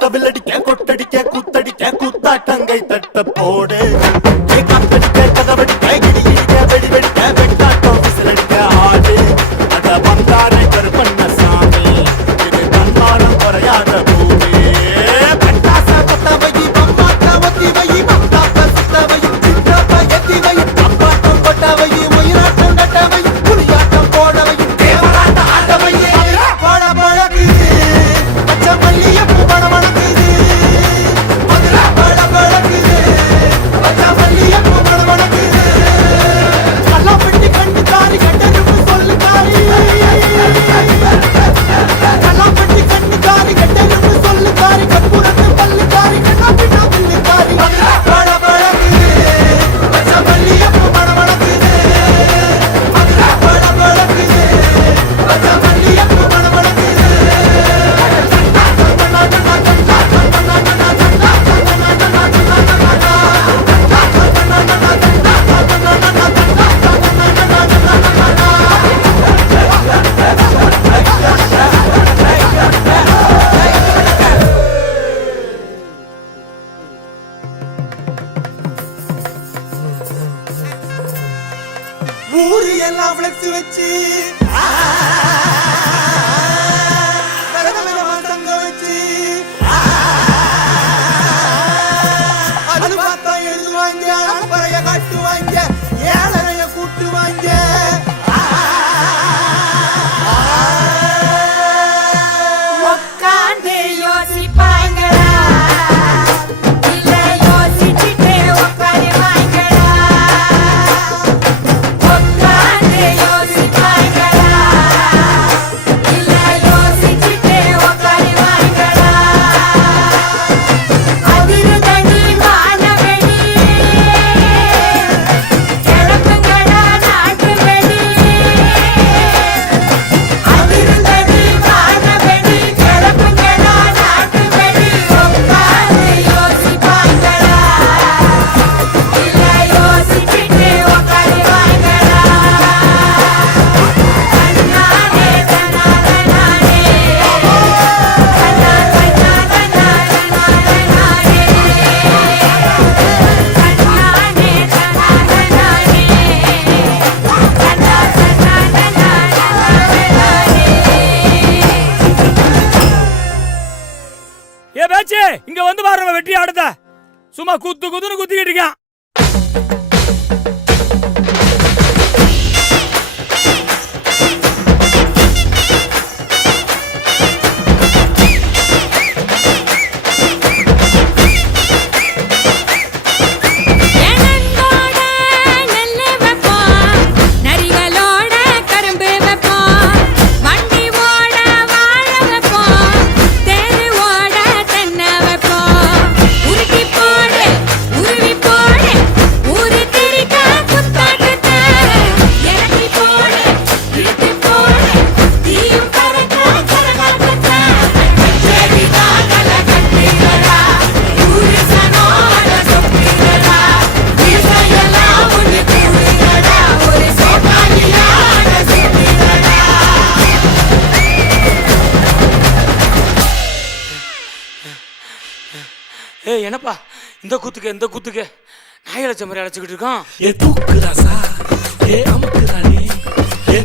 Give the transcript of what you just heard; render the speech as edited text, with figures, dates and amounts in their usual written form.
தவிலடிக்க கொட்டடிக்க குத்தடிக்க குத்தாட்டங்கை தட்ட போடு காத்தடிக்க கதவடிக்க இடி இடிக்க வெடி வெடிக்க வெட்டாட்டம் விசிலடிக்க ஆடு அத வந்தாரை கருப்பண்ண சாமி இது தன்மானம் குறையாத பூமி பட்டாச கொத்தவை பம்மாட்ட ஒத்தி வை மம்தாப்ப சுத்தவை சித்தப்ப எத்தி வை அப்பாட்டம் கொட்டவை உயிராட்டம் கட்டவை புலியாட்டம் போடவை தேவராட்ட ஆட்டவை பழ பழகு பச்சை மல்லிய பூ பழ ஊரு எல்லாம் ஃப்ளெக்ஸ் வச்சு தங்க வச்சு அது பார்த்தா எழுதுவாங்க பறைய காட்டுவாங்க ஏழரைய கூட்டுவாங்க உட்காந்து யோசிப்பாங்களா இங்க வந்து பாருங்க வெற்றி ஆடுத சும்மா குத்து குத்துன்னு குத்திக்கிட்டு இருக்கான். ஏய் என்னப்பா இந்த கூத்துக்கு நாய் அழைச்ச மாதிரி அழைச்சிக்கிட்டு இருக்கான். ஏ தூக்குதாசா ஏ அமுக்குதானே ஏ